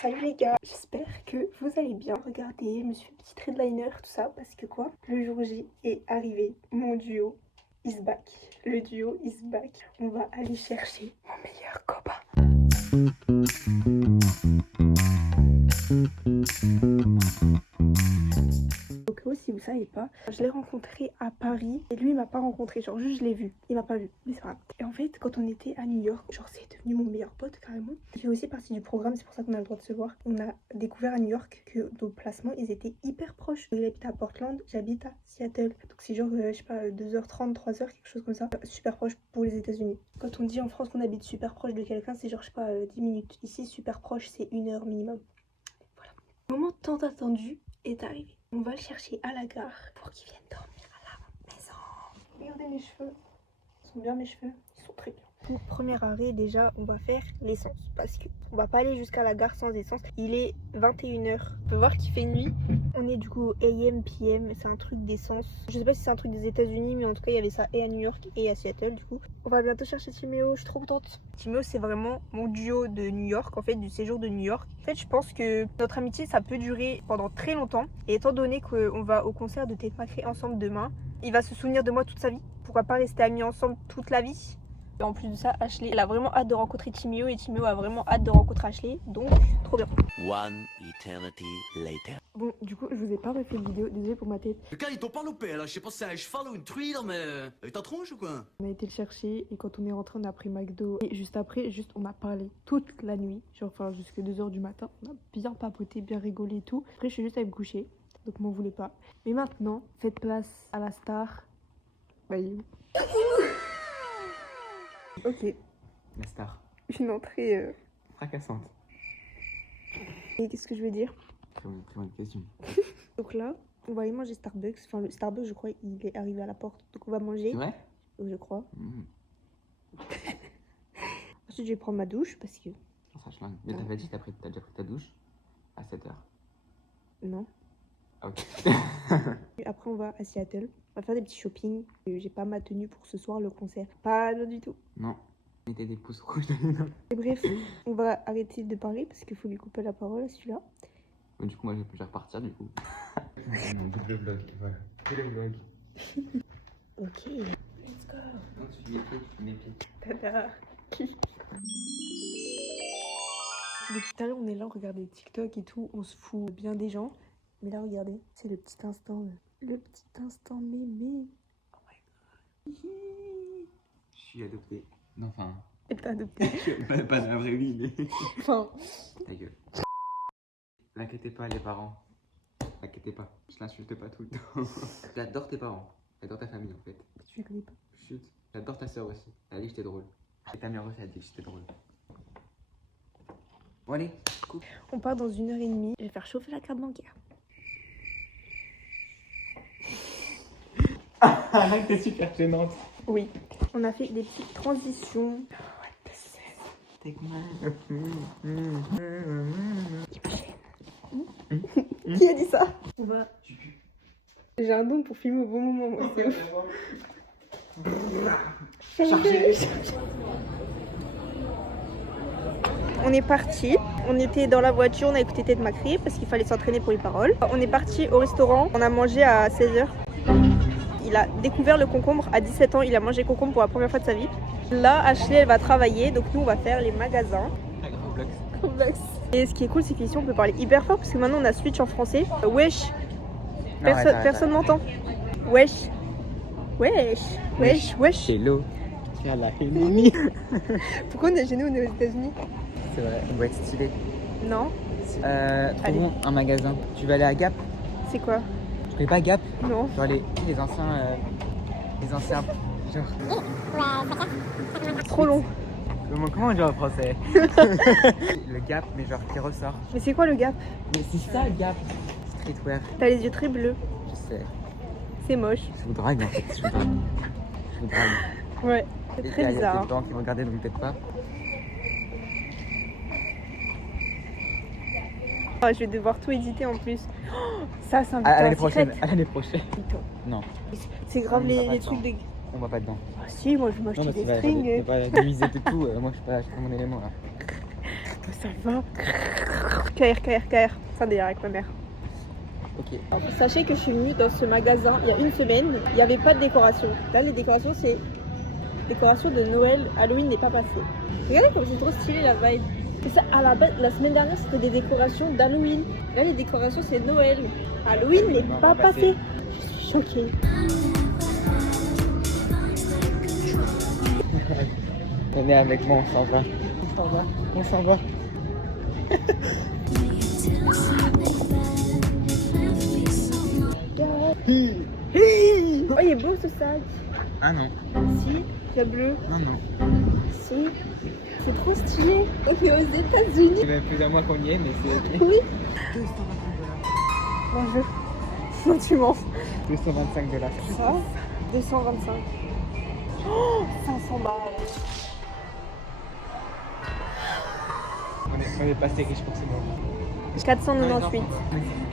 Salut les gars, j'espère que vous allez bien. Regardez, je me suis fait petit trait de liner, tout ça, parce que quoi, le jour J est arrivé, mon duo is back. Le duo is back. On va aller chercher mon meilleur copain. Donc si vous savez pas, je l'ai rencontré à Paris et lui il m'a pas rencontré, genre juste je l'ai vu, il m'a pas vu, mais c'est pas grave. Et en fait quand on était à New York, genre c'est devenu mon meilleur pote carrément. Il fait aussi partie du programme, c'est pour ça qu'on a le droit de se voir. On a découvert à New York que nos placements ils étaient hyper proches. Il habite à Portland, j'habite à Seattle, donc c'est genre je sais pas 2h30, 3h, quelque chose comme ça. Super proche pour les États-Unis. Quand on dit en France qu'on habite super proche de quelqu'un, c'est genre je sais pas 10 minutes. Ici super proche c'est 1 heure minimum. Voilà. Le moment tant attendu est arrivé. On va le chercher à la gare pour qu'il vienne dormir à la maison. Regardez mes cheveux. Ils sont bien mes cheveux. Ils sont très bien. Pour premier arrêt, déjà, on va faire l'essence. Parce qu'on va pas aller jusqu'à la gare sans essence. Il est 21h. On peut voir qu'il fait nuit. On est du coup AM, PM. C'est un truc d'essence. Je sais pas si c'est un truc des États-Unis, mais en tout cas, il y avait ça et à New York et à Seattle du coup. On va bientôt chercher Timéo. Je suis trop contente. Timéo, c'est vraiment mon duo de New York, en fait, du séjour de New York. En fait, je pense que notre amitié, ça peut durer pendant très longtemps. Et étant donné qu'on va au concert de Tate McRae ensemble demain, il va se souvenir de moi toute sa vie. Pourquoi pas rester amis ensemble toute la vie? Et en plus de ça, Ashley, elle a vraiment hâte de rencontrer Timéo et Timéo a vraiment hâte de rencontrer Ashley. Donc, trop bien. One eternity later. Bon, du coup, je vous ai pas refait de vidéo, désolé pour ma tête. Le gars, ils t'ont pas loupé là, je sais pas si c'est un cheval ou une truie là, mais t'as tronche ou quoi? On a été le chercher et quand on est rentré, on a pris McDo. Et juste après, on a parlé toute la nuit, genre enfin jusqu'à 2h du matin. On a bien papoté, bien rigolé et tout. Après, je suis juste allée me coucher, donc m'en voulez pas. Mais maintenant, faites place à la star. Voyez. Ok, La star. une entrée. Fracassante. Et qu'est-ce que je vais dire? Très bonne question. Donc là, on va aller manger Starbucks. Enfin, le Starbucks, je crois, il est arrivé à la porte. Donc on va manger. C'est vrai? Je crois. Ensuite, je vais prendre ma douche parce que. Oh, ça schlingue. Mais t'avais dit, t'as déjà pris ta douche à 7h. Non. Ah, ok. Et après, on va à Seattle. On va faire des petits shopping. J'ai pas ma tenue pour ce soir, le concert. Pas non du tout. Non. Mettez des pouces rouges. Et bref, on va arrêter de parler parce qu'il faut lui couper la parole à celui-là. Du coup, moi, je vais repartir du coup. Double vlog, voilà. C'est le vlog. Ok. Let's go. Non, tu fais mes pieds, tu fais mes pieds. Tada. Depuis tout à l'heure, on est là, on regarde des TikTok et tout. On se fout bien des gens. Mais là, regardez, c'est le petit instant. Le petit instant mémé. Oh my god. Je suis adopté. Non, enfin. Et t'as adopté. pas dans la vraie vie, mais. Enfin. Ta gueule. N'inquiétez pas, les parents. N'inquiétez pas. Je l'insulte pas tout le temps. J'adore tes parents. J'adore ta famille en fait. Tu rigoles pas. Chut. J'adore ta soeur aussi. Elle a dit que j'étais drôle. Et ta mère aussi a dit que j'étais drôle. Bon, allez, coupe. On part dans 1h30. Je vais faire chauffer la carte bancaire. Ah, t'es super gênante. Oui. On a fait des petites transitions. Take my... Qui a dit ça? On va. J'ai un don pour filmer au bon moment, moi, c'est ouf. Chargé. On est parti. On était dans la voiture, on a écouté Tate McRae parce qu'il fallait s'entraîner pour les paroles. On est parti au restaurant, on a mangé à 16h. Il a découvert le concombre à 17 ans, il a mangé concombre pour la première fois de sa vie. Là, Ashley, elle va travailler, donc nous, on va faire les magasins. Roblox. Et ce qui est cool, c'est qu'ici, on peut parler hyper fort parce que maintenant, on a switch en français. Wesh. Personne m'entend. Wesh. Wesh. Wesh. Wesh. Hello. Tu as la ennemi. Pourquoi on est chez nous, on est aux États-Unis? C'est vrai, on va être stylé. Non. Trouvons un magasin. Tu vas aller à Gap? C'est quoi? Je connais pas Gap. Non. Genre les anciens. Genre. Trop long. Comment on dit en français? Le Gap, mais genre qui ressort. Mais c'est quoi le Gap? Mais c'est ça le Gap. Streetwear. T'as les yeux très bleus. Je sais. C'est moche. Je vous drague en fait. Je vous drague. Ouais. C'est Et très il y a bizarre. des gens qui vont regarder, donc peut-être pas. Oh, je vais devoir tout éditer en plus. Oh, ça, c'est un À l'année Victoria's prochaine. Secret. À l'année prochaine. Non. C'est grave On va pas les dedans. trucs de. On va pas dedans. Ah si, moi je m'achète des strings. pas des nuisettes et tout. Moi je suis pas mon élément là. Ça va. KR. Ça délire avec ma mère. Ok. Sachez que je suis venue dans ce magasin il y a une semaine, il n'y avait pas de décoration. Là, les décorations, c'est décoration de Noël. Halloween n'est pas passé. Regardez comme c'est trop stylé la vibe. Et ça, à la base, la semaine dernière, c'était des décorations d'Halloween. Là, les décorations, c'est Noël. Halloween n'est pas passé. Je suis choquée. Venez avec moi, on s'en va. On s'en va. Oh, il est beau ce sac. Ah non. Si, c'est bleu. Non. Si. C'est trop stylé. On est aux États-Unis. C'est même plusieurs mois qu'on y est, mais c'est ok. Oui. Bonjour. Non, tu mens. 225 $. Ça 225. Oh, 500 balles. On est passé riche pour ce moment. 498.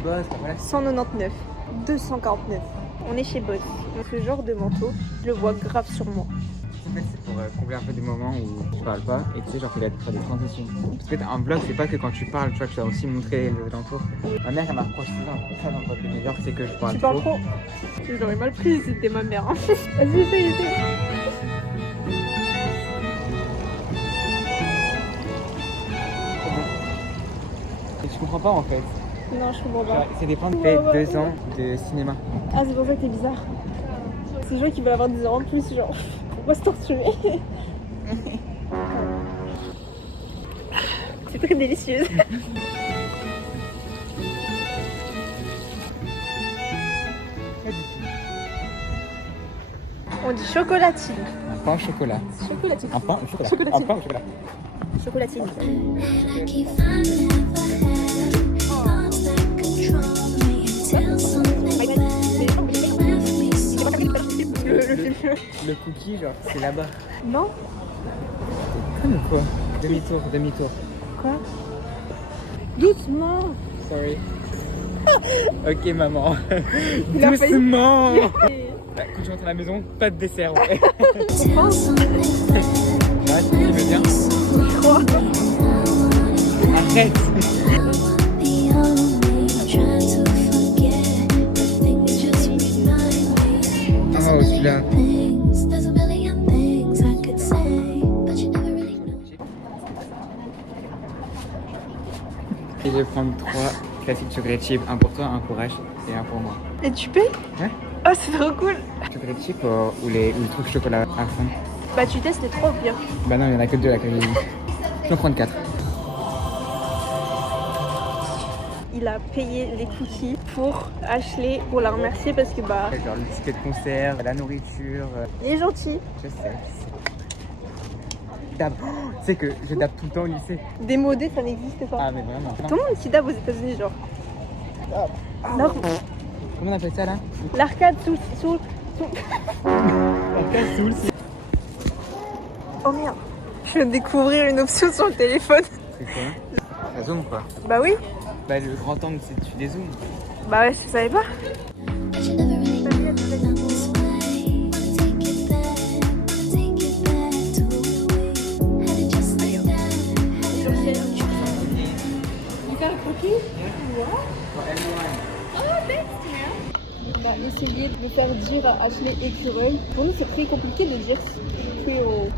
Boss, voilà. 199. 249. On est chez Boss. Donc ce genre de manteau, je le vois grave sur moi. En fait, c'est pour combler un peu des moments où je parle pas et tu sais, genre, faire des transitions. Parce que un vlog, c'est pas que quand tu parles, tu vois, tu dois aussi montrer les alentours. Ma mère, elle m'a reproché ça dans le vlog de New York, c'est que je parle Tu trop. parles trop. Je l'aurais mal pris si c'était ma mère. Hein. Vas-y, essaye. Et tu comprends pas en fait. Non, je comprends pas. Genre, c'est des plans de fait 2 ans de cinéma. Ah, c'est pour ça que t'es bizarre. C'est des gens qui veulent avoir des ans en plus, genre. Pourquoi se torturer? C'est très délicieux. On dit chocolatine. Un pain au chocolat. Chocolatine. Un pain au chocolat. Chocolatine. Un pain au chocolat. Chocolatine. Le cookie, genre, c'est là-bas. Non? Comme quoi? Demi-tour. Quoi? Doucement. Sorry. Ok, maman. Il a failli- Doucement. Bah, quand tu rentres à la maison, pas de dessert, ouais. Ouais, tu veux bien? Arrête. Oh, celui-là. Et je vais prendre 3 classiques chocolate chip. Un pour toi, un pour H et un pour moi. Et tu payes? Ouais. Oh, c'est trop cool. Chocolate chip ou les trucs chocolat à fond? Bah, tu testes les 3 au pire. Bah non, il y en a que 2 là que j'ai dit. Je vais en prendre 4. Il a payé les cookies pour Ashley, pour la remercier parce que bah, Genre le ticket de conserve, la nourriture. il est gentil. Je sais. Dab. Oh, tu sais que je dab tout le temps au lycée. Démodé, ça n'existe pas. Ah mais vraiment. Tout le monde s'y dab aux États-Unis, genre. Non. Comment on appelle ça là? L'arcade sous. Arcade Souls. Oh merde. Je viens de découvrir une option sur le téléphone. C'est quoi? La zoom quoi. Bah oui. Bah le grand angle c'est tu dézoomes. Bah ouais, je savais pas. On a essayé de faire dire à Ashley écureuil. Pour nous, c'est très compliqué de dire squirrel.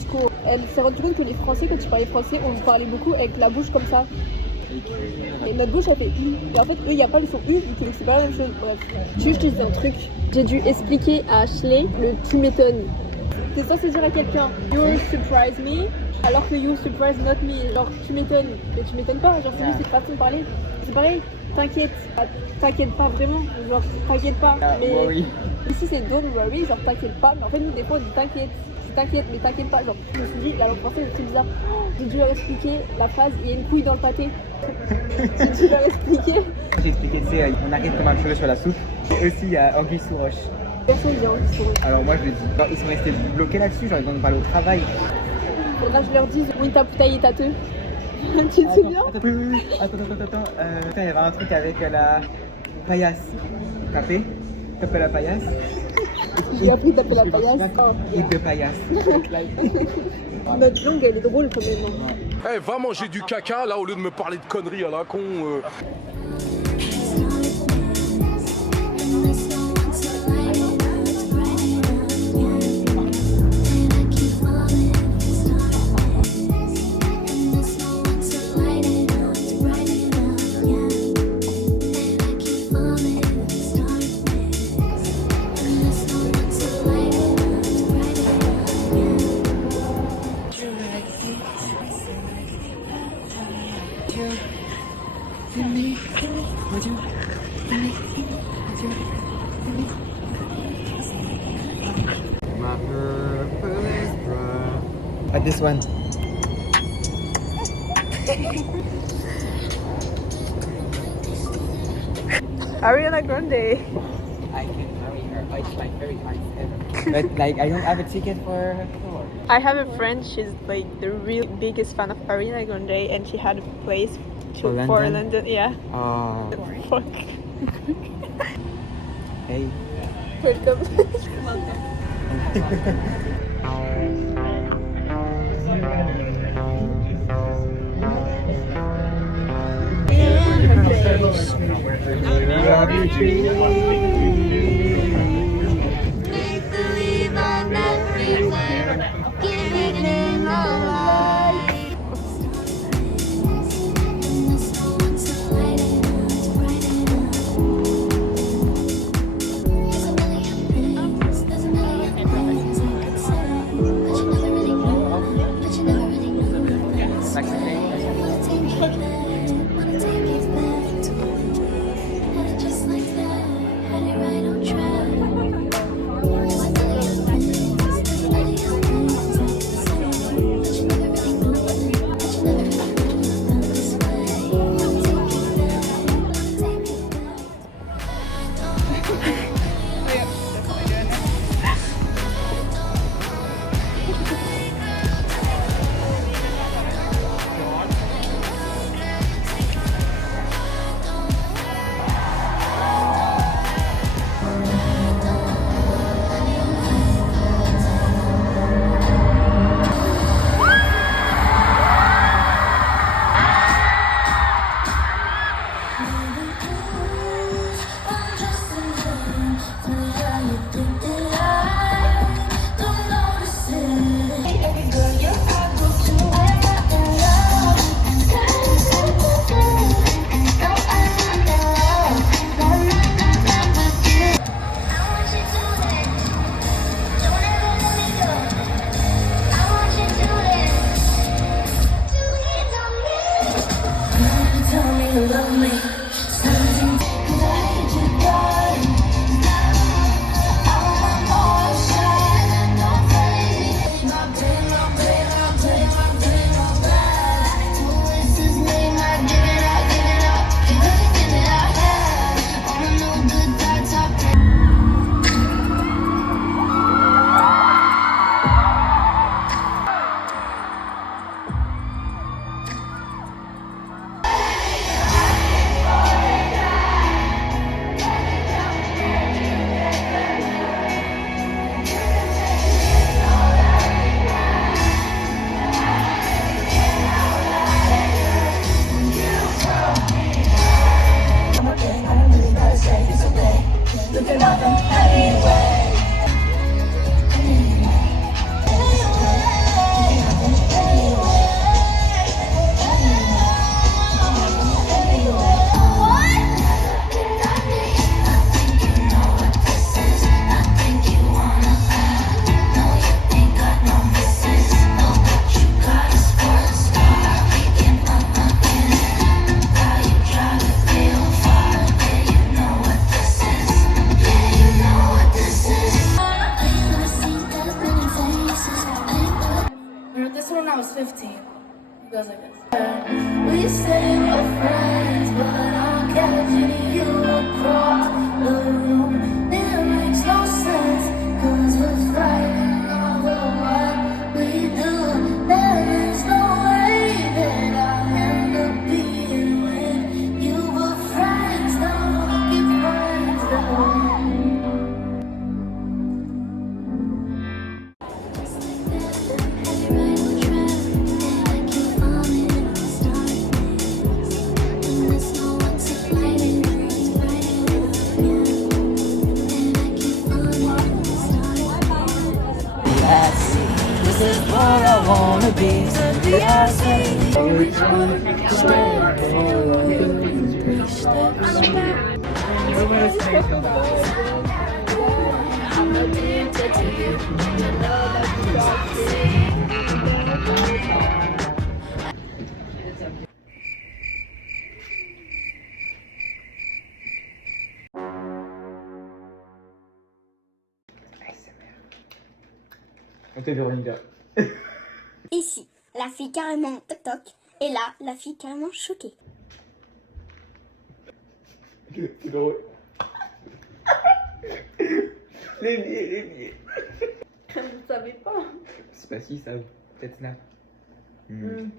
Squirrel. Elle s'est rendue compte que les Français, quand ils parlaient français, on parlait beaucoup avec la bouche comme ça. Et notre bouche, elle fait U. Et en fait, eux, il n'y a pas le son U, donc c'est pas la même chose. Bref. Je te dis un truc. J'ai dû expliquer à Ashley le tu m'étonnes. T'es censé dire à quelqu'un you surprise me, alors que you surprise not me. Genre, tu m'étonnes. Mais tu m'étonnes pas. Genre, c'est juste cette façon de parler. C'est pareil. T'inquiète. T'inquiète pas vraiment. Genre, t'inquiète pas. Mais Worry. ici, c'est don't worry. Genre, t'inquiète pas. Mais en fait, nous, des fois, on dit t'inquiète. T'inquiète, mais t'inquiète pas. Genre, je me suis dit, la langue française, c'est bizarre. J'ai dû leur expliquer la phrase, il y a une couille dans le pâté. J'ai dû leur expliquer. J'ai expliqué, tu sais, on arrive comme un cheveu sur la soupe. Et aussi, il y a anguille sous roche. Personne vient en sur eux. Alors moi, je le dis. Genre, ils sont restés bloqués là-dessus, genre ils vont nous parler au travail. Faudra que je leur dise, oui, ta poutaille et ta teuf. Tu te souviens? Attends. Il y avait un truc avec la paillasse. Tapé la paillasse. J'ai appris de taper la paillasse. Et de paillasse. Notre langue, elle est drôle quand même. Hein. Eh, va manger du caca là au lieu de me parler de conneries à la con. My purple is bright. At this one. Ariana Grande. I can marry her. Oh, it's my favorite artist ever. But like, I don't have a ticket for her tour. I have a friend, she's like the real biggest fan of Ariana Grande, and she had a place For London? London. Yeah. Fuck. Hey. Welcome. Make believe I'm everywhere, giving all life. I was 15. It goes like this. We say we're friends, but I'm catching you across the room. It makes no sense, cause we're fighting over what we do. There is no way that I'll end up being with you, but friends don't get friends though. Falling curiosity. Which one? Step forward, 3 steps back. I'm addicted to you. Your love is Ok, Véronica. Ici, la fille carrément toc-toc. Et là, la fille carrément choquée. C'est drôle. Les billets. Vous savez pas. C'est pas si, ça. Peut-être Snap. Il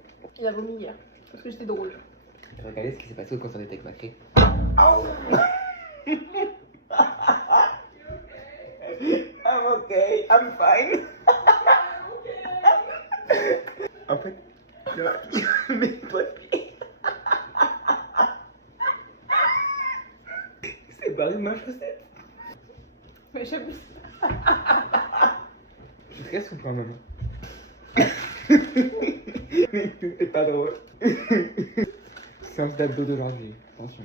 a vomi hier. Parce que j'étais drôle. Tu as regardé ce qui s'est passé au concert des Tech Macré. I'm okay, I'm fine. En fait, mets-toi de pied. C'est barré de ma chaussette. Mais j'abuse. Je suis très souple quand même. Mais c'est pas drôle. C'est un stade d'eau d'aujourd'hui. Attention.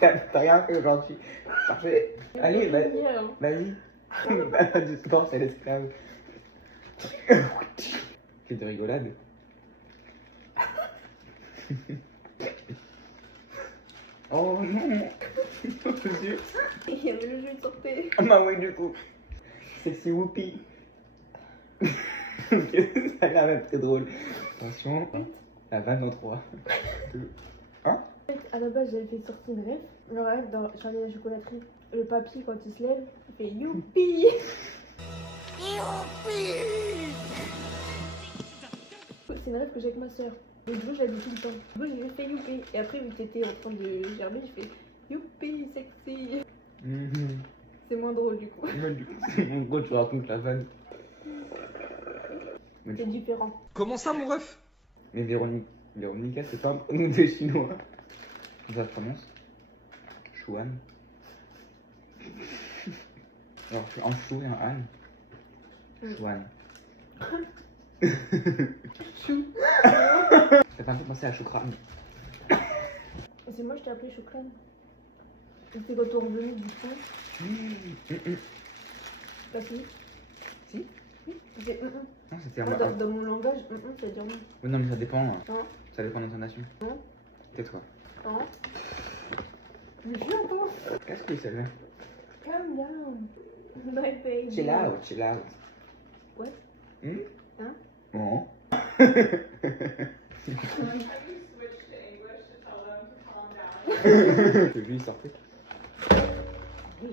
T'as rien fait aujourd'hui. Parfait. Allez, vas-y. Du sport, c'est l'esclave. C'est de rigolade. Oh non. Mon Dieu. Il y avait le jeu de sortir. Ah bah oui, du coup. Sexy whoopie. Ça a l'air d'être très drôle. Attention. La vanne en 3, 2, 1. À la base, j'avais fait sortir une rêve. Le rêve dans Charlie et la chocolaterie. Le papy, quand il se lève, il fait youpi. C'est une rêve que j'ai avec ma soeur. Et du coup, je l'ai dit tout le temps. Du coup, j'ai fait youpi. Et après, vu que t'étais en train de gerber, j'ai fait youpi, sexy. C'est moins drôle du coup. En gros, tu racontes la vanne. C'est différent. Comment ça, mon ref? Mais Véronica, c'est pas un prénom de chinois. Ça se prononce Chouan. Alors, c'est un chou et un han. Chouan. Chou. Ça fait un peu penser à Choukran. C'est moi, je t'ai appelé Choukran. C'était quand on revenait du fond. T'as fini? Si. Oui. J'ai Non, c'était dans mon langage, ça veut dire non. Oui, non, mais ça dépend. Non. Ça dépend de ton nation. Non. Tais-toi. Non. Je suis encore. Qu'est-ce que c'est là? Calm down. My baby. Chill out, chill out. Ouais. Hein? Non. Lui, il sortait. Oui.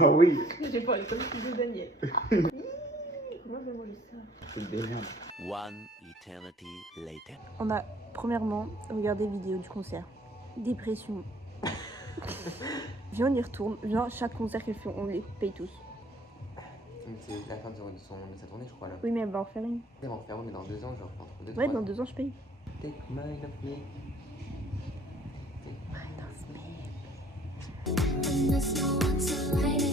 Ah oui. J'ai parlé comme si de Daniel. Comment je vais manger ça? C'est une démerde. One eternity later. On a premièrement regardé vidéo du concert. Dépression. Viens, on y retourne. Viens, chaque concert qu'elle fait, on les paye tous. C'est la fin de sa tournée, je crois là. Oui, mais elle va en faire une. Elle va en faire une, mais dans 2 ans, genre entre 2 Ouais, dans 2 ans, je paye. Take mine of me. And there's no one to light it.